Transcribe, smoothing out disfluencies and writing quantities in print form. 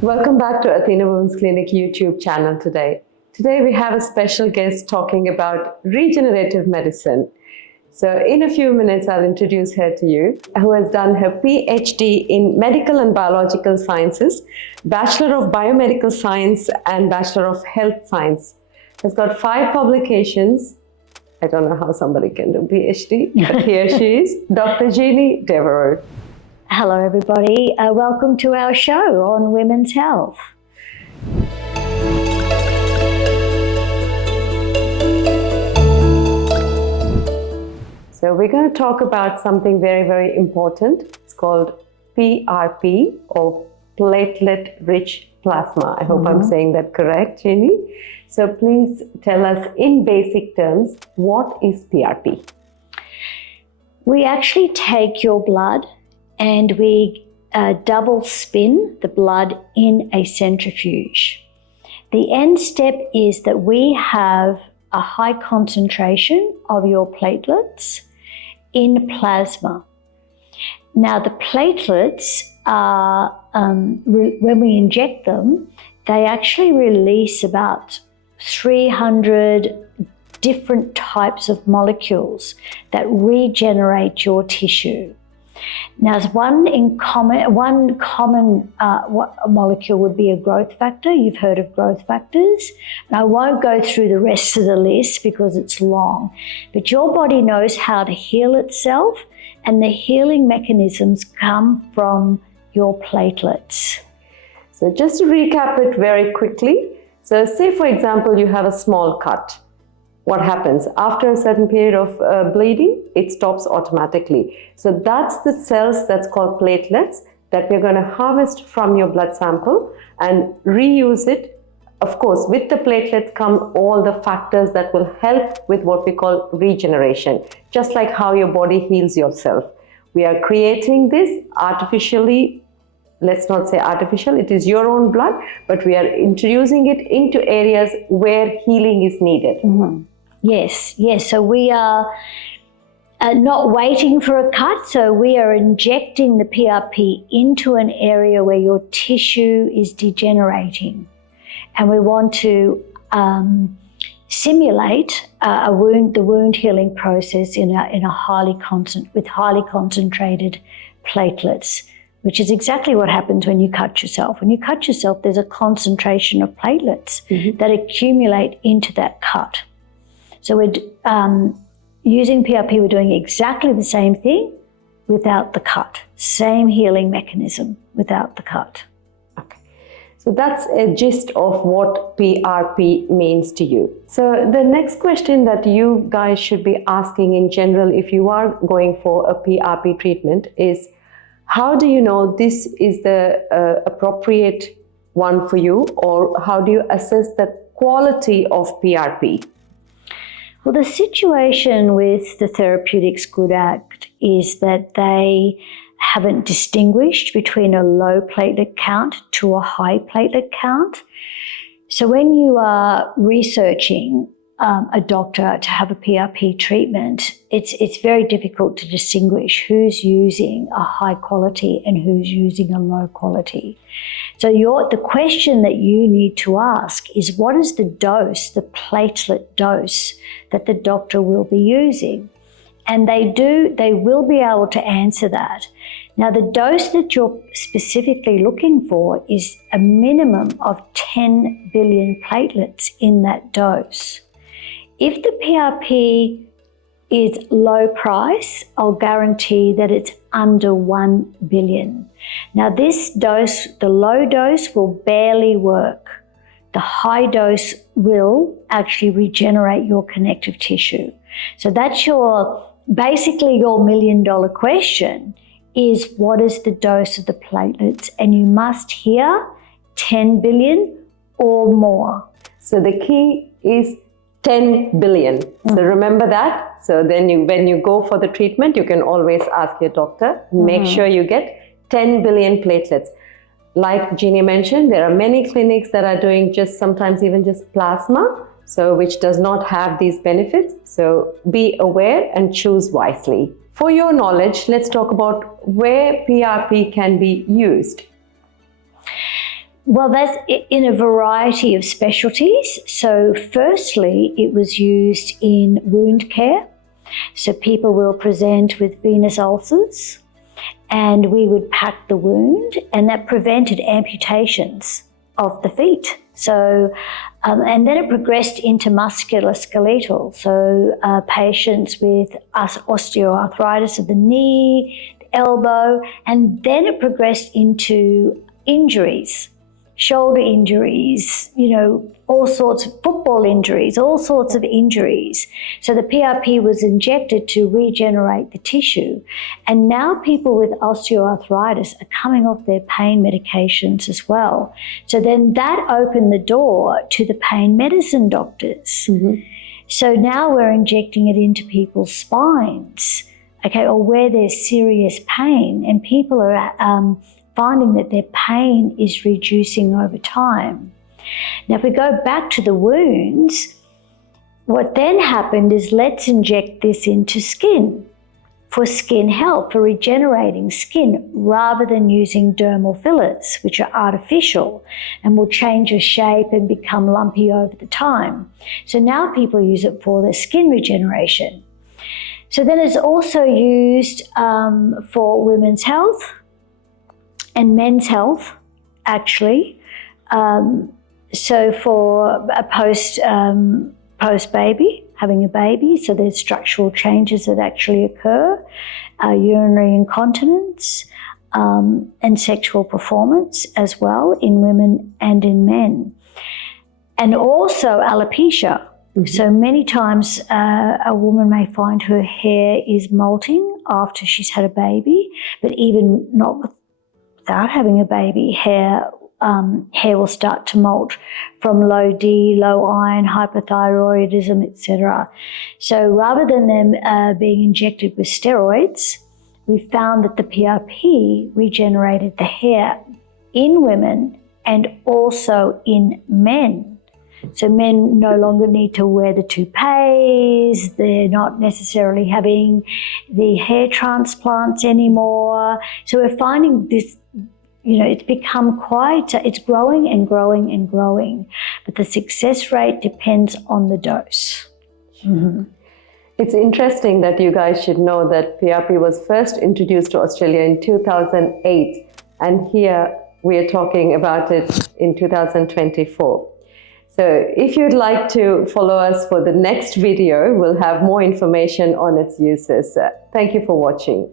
Welcome back to Athena Women's Clinic YouTube channel today. Today we have a special guest talking about regenerative medicine. So in a few minutes I'll introduce her to you, who has done her PhD in Medical and Biological Sciences, Bachelor of Biomedical Science and Bachelor of Health Science. Has got 5 publications. I don't know how somebody can do PhD, but here she is, Dr. Jeannie Devereaux. Hello everybody, welcome to our show on women's health. So we're going to talk about something very, very important. It's called PRP, or Platelet-Rich Plasma. I hope I'm saying that correct, Jeannie. So please tell us in basic terms, what is PRP? We actually take your blood and we double spin the blood in a centrifuge. The end step is that we have a high concentration of your platelets in plasma. Now the platelets are, when we inject them, they actually release about 300 different types of molecules that regenerate your tissue. Now, one common molecule would be a growth factor. You've heard of growth factors. And I won't go through the rest of the list because it's long. But your body knows how to heal itself, and the healing mechanisms come from your platelets. So just to recap it very quickly. So say, for example, you have a small cut. What happens? After a certain period of bleeding, it stops automatically. So that's the cells that's called platelets that we're going to harvest from your blood sample and reuse it. Of course, with the platelets come all the factors that will help with what we call regeneration, just like how your body heals yourself. We are creating this artificially. Let's not say artificial, it is your own blood, but we are introducing it into areas where healing is needed. Mm-hmm. Yes. So we are not waiting for a cut. So we are injecting the PRP into an area where your tissue is degenerating. And we want to simulate the wound healing process with highly concentrated platelets, which is exactly what happens when you cut yourself. When you cut yourself, there's a concentration of platelets that accumulate into that cut. So we're using PRP, we're doing exactly the same thing without the cut. Same healing mechanism without the cut. Okay. So that's a gist of what PRP means to you. So the next question that you guys should be asking in general if you are going for a PRP treatment is, how do you know this is the appropriate one for you, or how do you assess the quality of PRP? Well, the situation with the Therapeutics Good Act is that they haven't distinguished between a low platelet count to a high platelet count. So when you are researching a doctor to have a PRP treatment, it's very difficult to distinguish who's using a high quality and who's using a low quality. So the question that you need to ask is, what is the dose, the platelet dose that the doctor will be using? And they will be able to answer that. Now, the dose that you're specifically looking for is a minimum of 10 billion platelets in that dose. If the PRP is low price, I'll guarantee that it's under 1 billion. Now this dose, the low dose, will barely work. The high dose will actually regenerate your connective tissue. So that's basically your $1 million question is, what is the dose of the platelets? And you must hear 10 billion or more. So the key is 10 billion. So remember that. So then when you go for the treatment, you can always ask your doctor, make sure you get 10 billion platelets. Like Jeannie mentioned, there are many clinics that are doing sometimes even just plasma, so which does not have these benefits. So be aware and choose wisely. For your knowledge, let's talk about where PRP can be used. Well, that's in a variety of specialties. So firstly, it was used in wound care. So people will present with venous ulcers and we would pack the wound, and that prevented amputations of the feet. So, and then it progressed into musculoskeletal. So patients with osteoarthritis of the knee, the elbow, and then it progressed into injuries. Shoulder injuries, all sorts of football injuries, all sorts of injuries. So the PRP was injected to regenerate the tissue. And now people with osteoarthritis are coming off their pain medications as well. So then that opened the door to the pain medicine doctors. Mm-hmm. So now we're injecting it into people's spines, or where there's serious pain, and people are finding that their pain is reducing over time. Now, if we go back to the wounds, what then happened is let's inject this into skin for skin health, for regenerating skin, rather than using dermal fillers, which are artificial and will change your shape and become lumpy over the time. So now people use it for their skin regeneration. So then it's also used for women's health and men's health, actually. So for a post-baby, having a baby, so there's structural changes that actually occur, urinary incontinence, and sexual performance as well in women and in men. And also alopecia. Mm-hmm. So many times a woman may find her hair is molting after she's had a baby, but even not without having a baby, hair will start to molt from low D, low iron, hypothyroidism, etc. So rather than them being injected with steroids, we found that the PRP regenerated the hair in women and also in men. So men no longer need to wear the toupees, they're not necessarily having the hair transplants anymore. So we're finding this, it's become it's growing and growing and growing, but the success rate depends on the dose. Mm-hmm. It's interesting that you guys should know that PRP was first introduced to Australia in 2008, and here we are talking about it in 2024. So if you'd like to follow us for the next video, we'll have more information on its uses. Thank you for watching.